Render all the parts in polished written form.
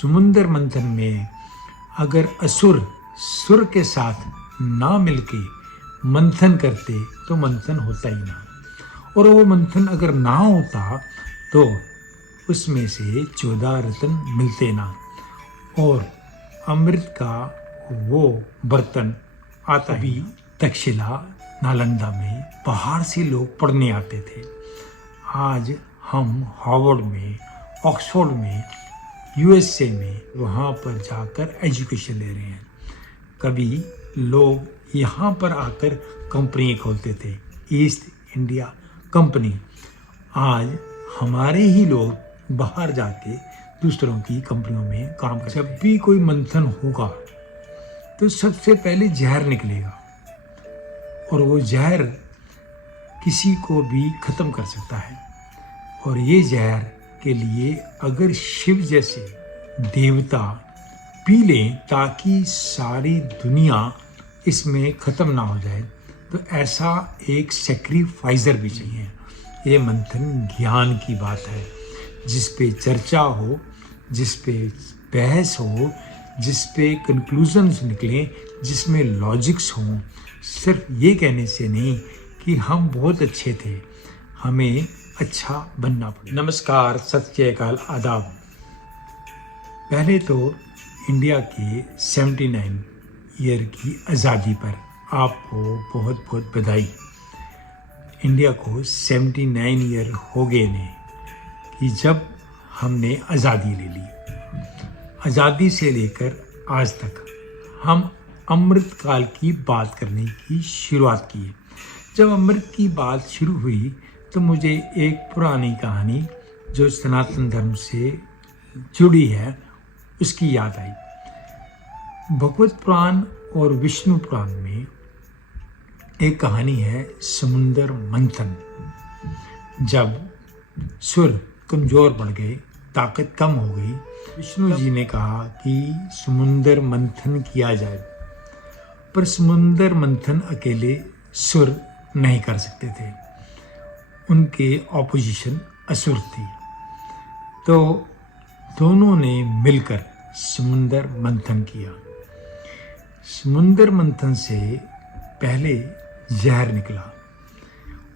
समुंदर मंथन में अगर असुर सुर के साथ ना मिलके मंथन करते तो मंथन होता ही ना, और वो मंथन अगर ना होता तो उसमें से 14 रत्न मिलते ना, और अमृत का वो बर्तन आता भी। तक्षशिला नालंदा में बाहर से लोग पढ़ने आते थे। आज हम हार्वर्ड में, ऑक्सफोर्ड में, यूएसए में वहाँ पर जाकर एजुकेशन ले रहे हैं। कभी लोग यहाँ पर आकर कंपनी खोलते थे, ईस्ट इंडिया कंपनी। आज हमारे ही लोग बाहर जाके दूसरों की कंपनियों में काम कर। जब भी कोई मंथन होगा तो सबसे पहले जहर निकलेगा, और वो जहर किसी को भी खत्म कर सकता है। और ये जहर के लिए अगर शिव जैसे देवता पी लें ताकि सारी दुनिया इसमें ख़त्म ना हो जाए, तो ऐसा एक सेक्रीफाइजर भी चाहिए। ये मंथन ज्ञान की बात है, जिस पे चर्चा हो, जिस पे बहस हो, जिस पे कंक्लूजन्स निकलें, जिसमें लॉजिक्स हों। सिर्फ ये कहने से नहीं कि हम बहुत अच्छे थे, हमें अच्छा बनना पड़े। नमस्कार, सत श्री अकाल, आदाब। पहले तो इंडिया के 79 ईयर की आज़ादी पर आपको बहुत बहुत बधाई। इंडिया को 79 ईयर हो गए ने कि जब हमने आज़ादी ले ली। आज़ादी से लेकर आज तक हम अमृत काल की बात करने की शुरुआत की। जब अमृत की बात शुरू हुई तो मुझे एक पुरानी कहानी जो सनातन धर्म से जुड़ी है उसकी याद आई। भगवत पुराण और विष्णु पुराण में एक कहानी है समुंदर मंथन। जब सुर कमज़ोर पड़ गए, ताकत कम हो गई, विष्णु जी ने कहा कि समुंदर मंथन किया जाए। पर समुंदर मंथन अकेले सुर नहीं कर सकते थे, उनके ऑपोजिशन असुर थी। तो दोनों ने मिलकर समुंदर मंथन किया। समुंदर मंथन से पहले जहर निकला,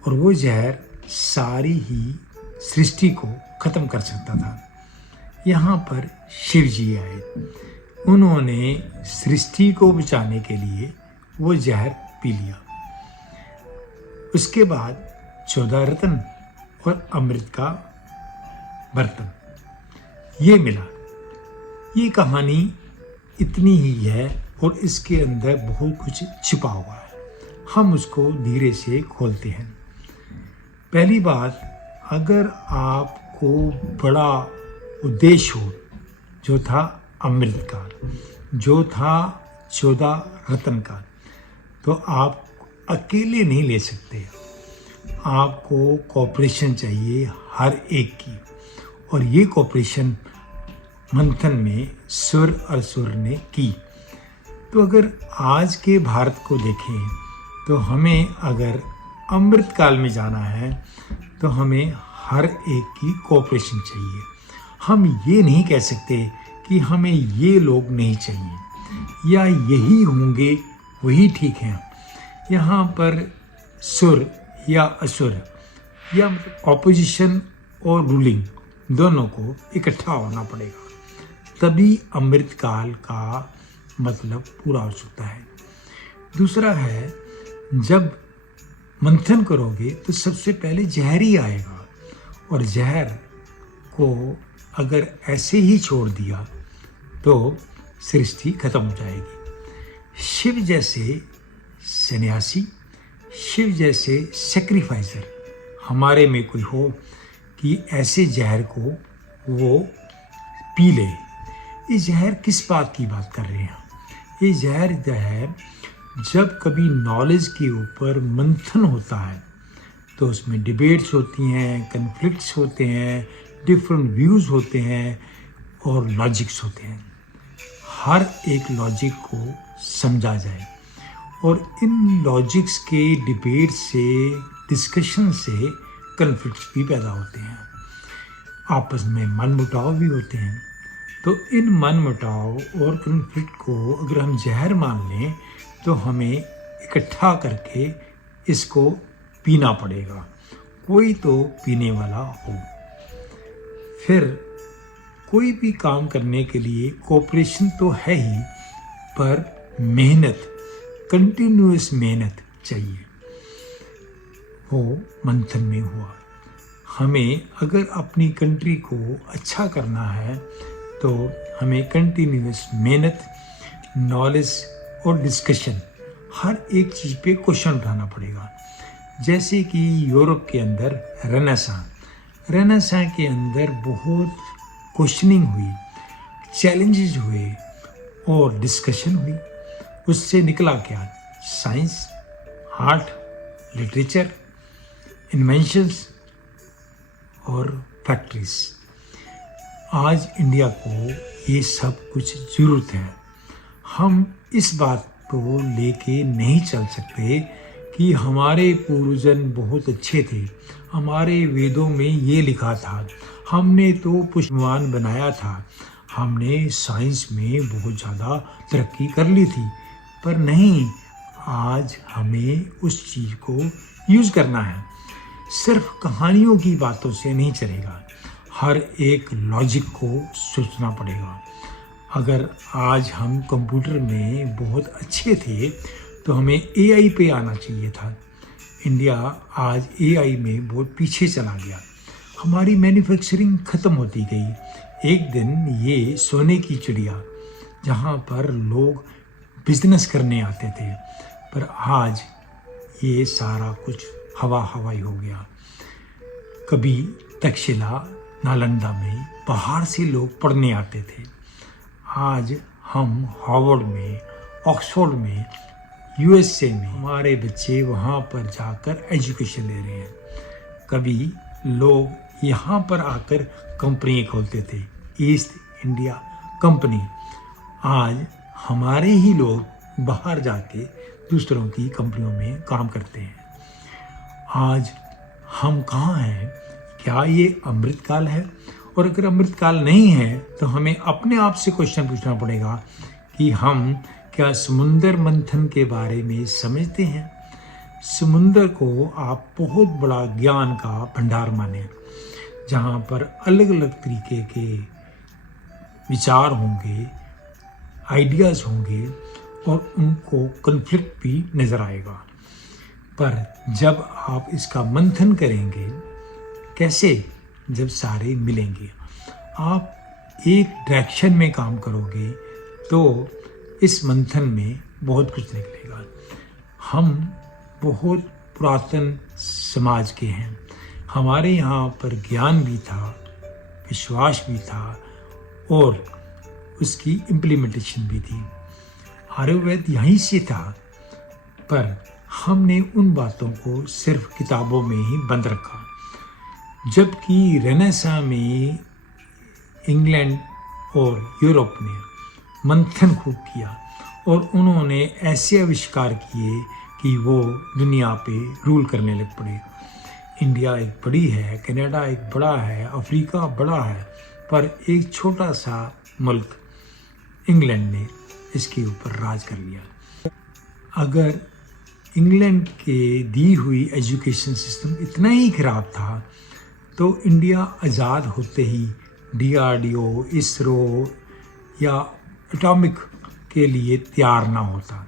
और वो जहर सारी ही सृष्टि को खत्म कर सकता था। यहाँ पर शिव जी आए, उन्होंने सृष्टि को बचाने के लिए वो जहर पी लिया। उसके बाद 14 रत्न और अमृत का बर्तन ये मिला। ये कहानी इतनी ही है और इसके अंदर बहुत कुछ छिपा हुआ है। हम उसको धीरे से खोलते हैं। पहली बात, अगर आपको बड़ा उद्देश्य हो, जो था अमृत का, जो था 14 रत्न का, तो आप अकेले नहीं ले सकते। आपको कोऑपरेशन चाहिए हर एक की, और ये कोऑपरेशन मंथन में सुर और सुर ने की। तो अगर आज के भारत को देखें तो हमें अगर अमृत काल में जाना है तो हमें हर एक की कोऑपरेशन चाहिए। हम ये नहीं कह सकते कि हमें ये लोग नहीं चाहिए या यही होंगे वही ठीक हैं। यहाँ पर सुर या असुर या ऑपोजिशन और रूलिंग दोनों को इकट्ठा होना पड़ेगा, तभी अमृत काल का मतलब पूरा हो सकता है। दूसरा है, जब मंथन करोगे तो सबसे पहले जहर ही आएगा, और जहर को अगर ऐसे ही छोड़ दिया तो सृष्टि खत्म हो जाएगी। शिव जैसे सन्यासी, शिव जैसे सेक्रीफाइजर हमारे में कोई हो कि ऐसे जहर को वो पी ले। ये जहर किस बात की बात कर रहे हैं? ये जहर जो है, जब कभी नॉलेज के ऊपर मंथन होता है तो उसमें डिबेट्स होती हैं, कन्फ्लिक्ट्स होते हैं, डिफरेंट व्यूज़ होते हैं और लॉजिक्स होते हैं। हर एक लॉजिक को समझा जाए, और इन लॉजिक्स के डिबेट से, डिस्कशन से कन्फ्लिक्ट्स भी पैदा होते हैं, आपस में मनमुटाव भी होते हैं। तो इन मनमुटाव और कॉन्फ्लिक्ट को अगर हम जहर मान लें तो हमें इकट्ठा करके इसको पीना पड़ेगा, कोई तो पीने वाला हो। फिर कोई भी काम करने के लिए कोऑपरेशन तो है ही, पर मेहनत, कंटिन्यूअस मेहनत चाहिए। वो मंथन में हुआ। हमें अगर अपनी कंट्री को अच्छा करना है तो हमें कंटिन्यूअस मेहनत, नॉलेज और डिस्कशन, हर एक चीज़ पे क्वेश्चन उठाना पड़ेगा। जैसे कि यूरोप के अंदर रेनेसां के अंदर बहुत क्वेश्चनिंग हुई, चैलेंजेस हुए और डिस्कशन हुई। उससे निकला क्या? साइंस, आर्ट, लिटरेचर, इन्वेंशंस और फैक्ट्रीज। आज इंडिया को ये सब कुछ ज़रूरत है। हम इस बात को लेके नहीं चल सकते कि हमारे पूर्वजन बहुत अच्छे थे, हमारे वेदों में ये लिखा था, हमने तो पुष्पवान बनाया था, हमने साइंस में बहुत ज़्यादा तरक्की कर ली थी। पर नहीं, आज हमें उस चीज़ को यूज़ करना है। सिर्फ कहानियों की बातों से नहीं चलेगा, हर एक लॉजिक को सोचना पड़ेगा। अगर आज हम कंप्यूटर में बहुत अच्छे थे तो हमें एआई पे आना चाहिए था। इंडिया आज एआई में बहुत पीछे चला गया, हमारी मैन्युफैक्चरिंग ख़त्म होती गई। एक दिन ये सोने की चिड़िया जहाँ पर लोग बिजनेस करने आते थे, पर आज ये सारा कुछ हवाई हो गया। कभी तक्षशिला, नालंदा में बाहर से लोग पढ़ने आते थे, आज हम हार्वर्ड में, ऑक्सफोर्ड में, यूएसए में हमारे बच्चे वहाँ पर जाकर एजुकेशन ले रहे हैं। कभी लोग यहाँ पर आकर कंपनी खोलते थे, ईस्ट इंडिया कंपनी। आज हमारे ही लोग बाहर जाके दूसरों की कंपनियों में काम करते हैं। आज हम कहाँ हैं? क्या ये अमृतकाल है? और अगर अमृतकाल नहीं है तो हमें अपने आप से क्वेश्चन पूछना पड़ेगा कि हम क्या समुंदर मंथन के बारे में समझते हैं? समुंदर को आप बहुत बड़ा ज्ञान का भंडार माने, जहाँ पर अलग अलग तरीके के विचार होंगे, आइडियाज़ होंगे और उनको कन्फ्लिक्ट भी नज़र आएगा। पर जब आप इसका मंथन करेंगे, कैसे? जब सारे मिलेंगे, आप एक डायरेक्शन में काम करोगे तो इस मंथन में बहुत कुछ निकलेगा। हम बहुत पुरातन समाज के हैं, हमारे यहाँ पर ज्ञान भी था, विश्वास भी था और उसकी इम्प्लीमेंटेशन भी थी। आयुर्वेद यहीं से था, पर हमने उन बातों को सिर्फ किताबों में ही बंद रखा। जबकि रेनेसां में इंग्लैंड और यूरोप ने मंथन खूब किया और उन्होंने ऐसे आविष्कार किए कि वो दुनिया पे रूल करने लग पड़े। इंडिया एक बड़ी है, कनाडा एक बड़ा है, अफ्रीका बड़ा है, पर एक छोटा सा मुल्क इंग्लैंड ने इसके ऊपर राज कर लिया। अगर इंग्लैंड के दी हुई एजुकेशन सिस्टम इतना ही खराब था तो इंडिया आज़ाद होते ही डीआरडीओ, इसरो या एटॉमिक के लिए तैयार ना होता।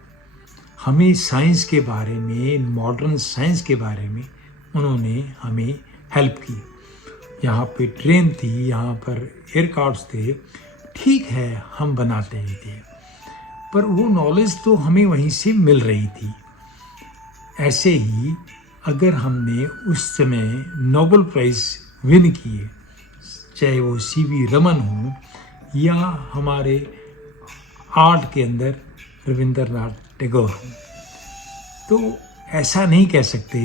हमें साइंस के बारे में, मॉडर्न साइंस के बारे में उन्होंने हमें हेल्प की। यहाँ पे ट्रेन थी, यहाँ पर एयरक्राफ्ट्स थे, ठीक है हम बनाते ही थे, पर वो नॉलेज तो हमें वहीं से मिल रही थी। ऐसे ही अगर हमने उस समय नोबेल प्राइज़ विन किए, चाहे वो सीवी रमन हो या हमारे आर्ट के अंदर रविंद्रनाथ टैगोर हो, तो ऐसा नहीं कह सकते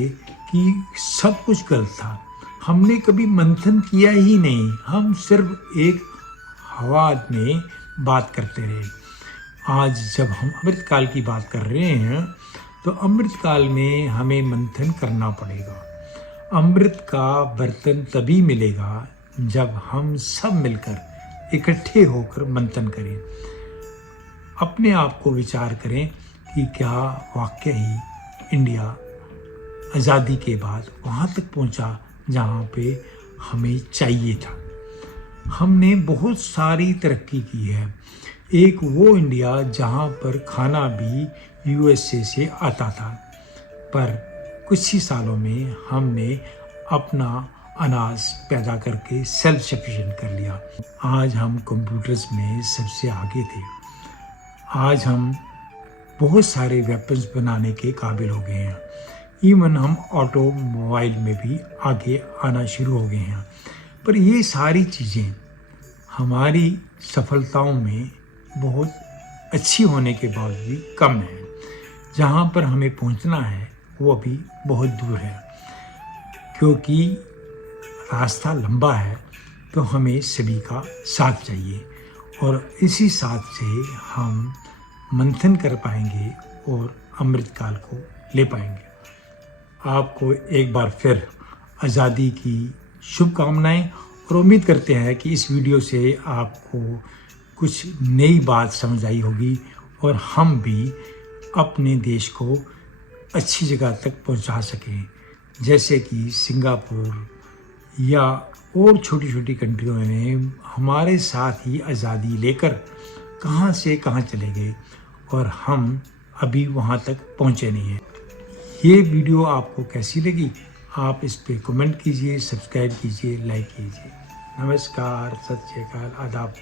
कि सब कुछ गलत था। हमने कभी मंथन किया ही नहीं, हम सिर्फ एक हवा में बात करते रहे। आज जब हम अमृतकाल की बात कर रहे हैं तो अमृतकाल में हमें मंथन करना पड़ेगा। अमृत का बर्तन तभी मिलेगा जब हम सब मिलकर इकट्ठे होकर मंथन करें। अपने आप को विचार करें कि क्या वाकई ही इंडिया आज़ादी के बाद वहाँ तक पहुँचा जहाँ पे हमें चाहिए था। हमने बहुत सारी तरक्की की है। एक वो इंडिया जहाँ पर खाना भी यूएसए से आता था, पर कुछ ही सालों में हमने अपना अनाज पैदा करके सेल्फ सफिशिएंट कर लिया। आज हम कंप्यूटर्स में सबसे आगे थे। आज हम बहुत सारे वेपन्स बनाने के काबिल हो गए हैं। इवन हम ऑटोमोबाइल में भी आगे आना शुरू हो गए हैं। पर ये सारी चीज़ें हमारी सफलताओं में बहुत अच्छी होने के बावजूद कम है। जहाँ पर हमें पहुँचना है वो अभी बहुत दूर है, क्योंकि रास्ता लंबा है। तो हमें सभी का साथ चाहिए और इसी साथ से हम मंथन कर पाएंगे और अमृतकाल को ले पाएंगे। आपको एक बार फिर आज़ादी की शुभकामनाएं और उम्मीद करते हैं कि इस वीडियो से आपको कुछ नई बात समझ आई होगी और हम भी अपने देश को अच्छी जगह तक पहुंचा सकें, जैसे कि सिंगापुर या और छोटी छोटी कंट्रियों ने हमारे साथ ही आज़ादी लेकर कहां से कहां चले गए और हम अभी वहां तक पहुंचे नहीं हैं। ये वीडियो आपको कैसी लगी? आप इस पे कमेंट कीजिए, सब्सक्राइब कीजिए, लाइक कीजिए। नमस्कार, सत श्री अकाल, आदाब।